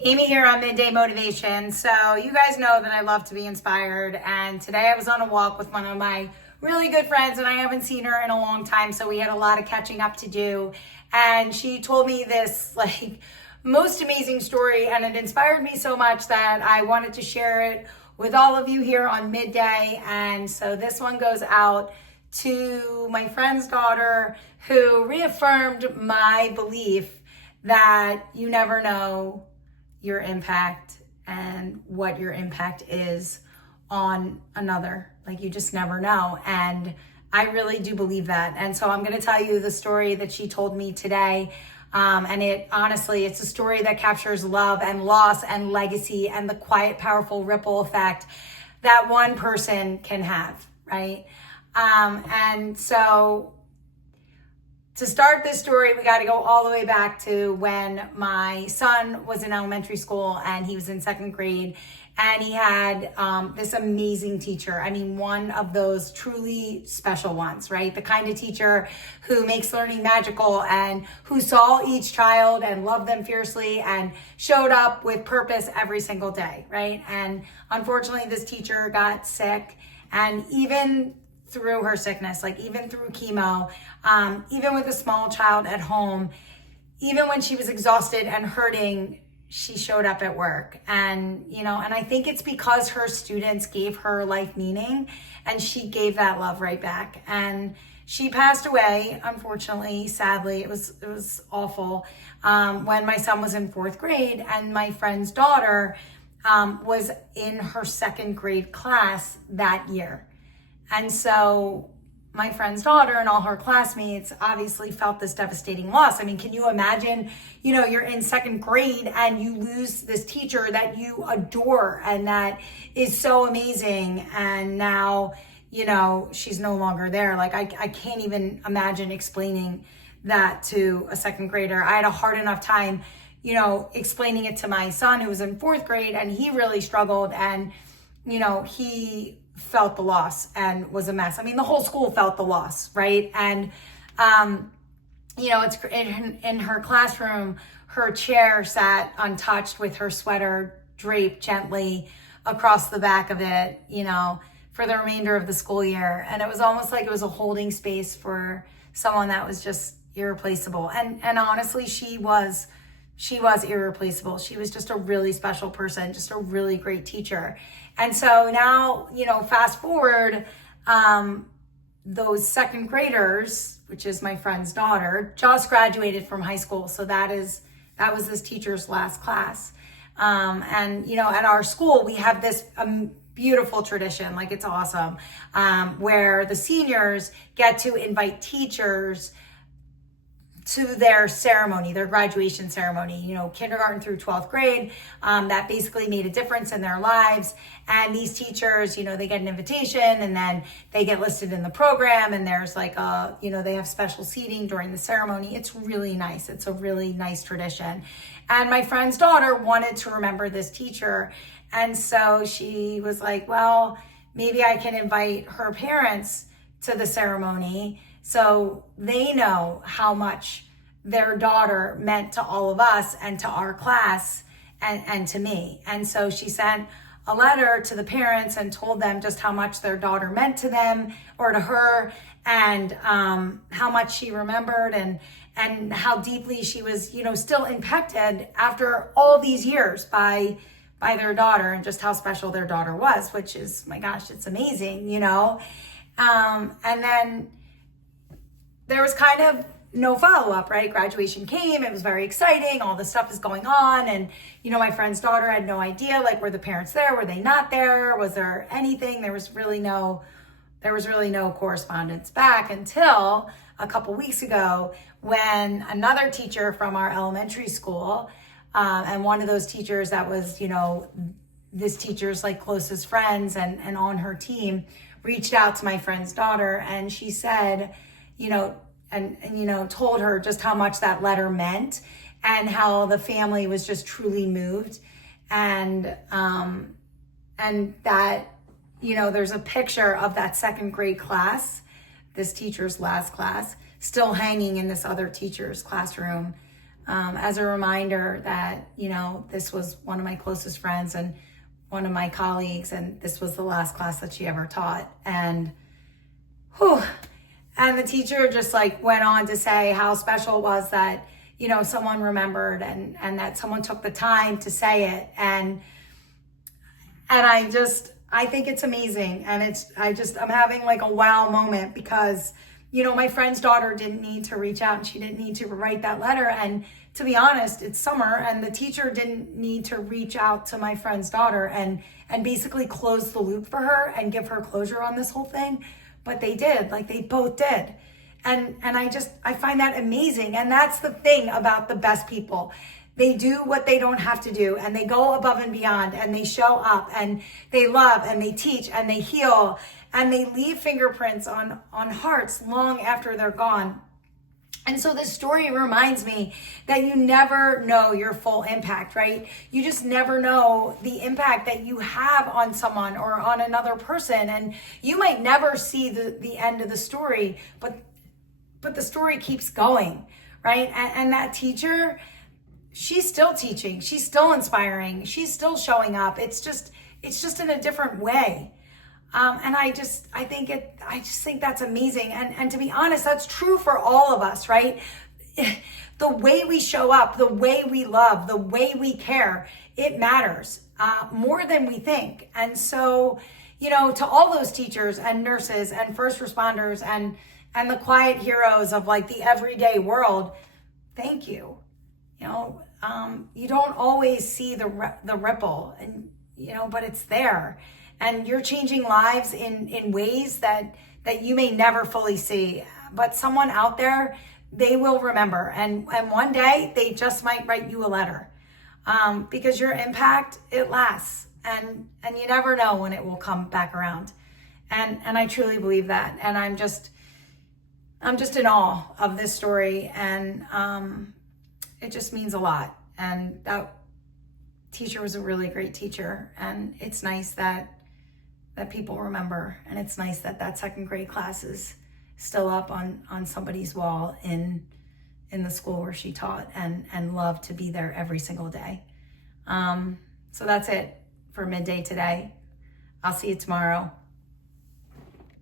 Amy here on Midday Motivation. So you guys know that I love to be inspired, and today I was on a walk with one of my really good friends, and I haven't seen her in a long time, so we had a lot of catching up to do. And she told me this most amazing story, and it inspired me so much that I wanted to share it with all of you here on Midday. And so this one goes out to my friend's daughter, who reaffirmed my belief that you never know your impact and what your impact is on another. Like, you just never know. And I really do believe that. And so I'm going to tell you the story that she told me today. And it's a story that captures love and loss and legacy and the quiet, powerful ripple effect that one person can have, right? And so to start this story, we got to go all the way back to when my son was in elementary school and he was in second grade, and he had this amazing teacher. I mean, one of those truly special ones, right? The kind of teacher who makes learning magical and who saw each child and loved them fiercely and showed up with purpose every single day, right? And unfortunately, this teacher got sick, and even through her sickness, even through chemo, even with a small child at home, even when she was exhausted and hurting, she showed up at work. And I think it's because her students gave her life meaning, and she gave that love right back. And she passed away, unfortunately, sadly. It was awful. When my son was in fourth grade, and my friend's daughter was in her second grade class that year. And so my friend's daughter and all her classmates obviously felt this devastating loss. I mean, can you imagine, you're in second grade and you lose this teacher that you adore and that is so amazing. And now, she's no longer there. I can't even imagine explaining that to a second grader. I had a hard enough time, explaining it to my son who was in fourth grade, and he really struggled, and, he felt the loss and was a mess. I mean, the whole school felt the loss, right? And, it's in her classroom, her chair sat untouched with her sweater draped gently across the back of it, for the remainder of the school year. And it was almost like it was a holding space for someone that was just irreplaceable. And honestly, she was irreplaceable. She was just a really special person, just a really great teacher. And so now, fast forward, those second graders, which is my friend's daughter, just graduated from high school. So that was this teacher's last class. And at our school, we have this beautiful tradition, it's awesome, where the seniors get to invite teachers to their ceremony, their graduation ceremony, kindergarten through 12th grade, that basically made a difference in their lives. And these teachers, they get an invitation, and then they get listed in the program, and there's they have special seating during the ceremony. It's really nice. It's a really nice tradition. And my friend's daughter wanted to remember this teacher. And so she was like, well, maybe I can invite her parents to the ceremony so they know how much their daughter meant to all of us and to our class and to me. And so she sent a letter to the parents and told them just how much their daughter meant to them or to her, and how much she remembered, and how deeply she was, still impacted after all these years by their daughter, and just how special their daughter was, which is, my gosh, it's amazing, And then there was kind of no follow-up, right? Graduation came, it was very exciting, all this stuff is going on, and my friend's daughter had no idea, were the parents there, were they not there, was there anything? There was really no correspondence back until a couple weeks ago, when another teacher from our elementary school, and one of those teachers that was this teacher's closest friends and on her team, reached out to my friend's daughter, and she said, told her just how much that letter meant, and how the family was just truly moved, and that, there's a picture of that second grade class, this teacher's last class, still hanging in this other teacher's classroom, as a reminder that, you know, this was one of my closest friends and one of my colleagues, and this was the last class that she ever taught. And whew, and the teacher just like went on to say how special it was that, you know, someone remembered and that someone took the time to say it. And I think it's amazing. And I'm having like a wow moment because, you know, my friend's daughter didn't need to reach out and she didn't need to write that letter. And to be honest, it's summer and the teacher didn't need to reach out to my friend's daughter and basically close the loop for her and give her closure on this whole thing. But they did, like they both did. And I find that amazing. And that's the thing about the best people. They do what they don't have to do and they go above and beyond and they show up and they love and they teach and they heal and they leave fingerprints on hearts long after they're gone. And so this story reminds me that you never know your full impact, right? You just never know the impact that you have on someone or on another person. And you might never see the end of the story, but the story keeps going, right? And that teacher, she's still teaching, she's still inspiring, she's still showing up. It's just in a different way. And I just think that's amazing. And to be honest, that's true for all of us, right? The way we show up, the way we love, the way we care, it matters more than we think. And so, you know, to all those teachers and nurses and first responders and the quiet heroes of like the everyday world, thank you. You know, you don't always see the ripple, and you know, but it's there. And you're changing lives in ways that you may never fully see. But someone out there, they will remember. And one day, they just might write you a letter. Because your impact, it lasts. And you never know when it will come back around. And I truly believe that. And I'm just in awe of this story. And it just means a lot. And that teacher was a really great teacher. And it's nice that people remember. And it's nice that second grade class is still up on somebody's wall in the school where she taught and loved to be there every single day. So that's it for Midday today. I'll see you tomorrow.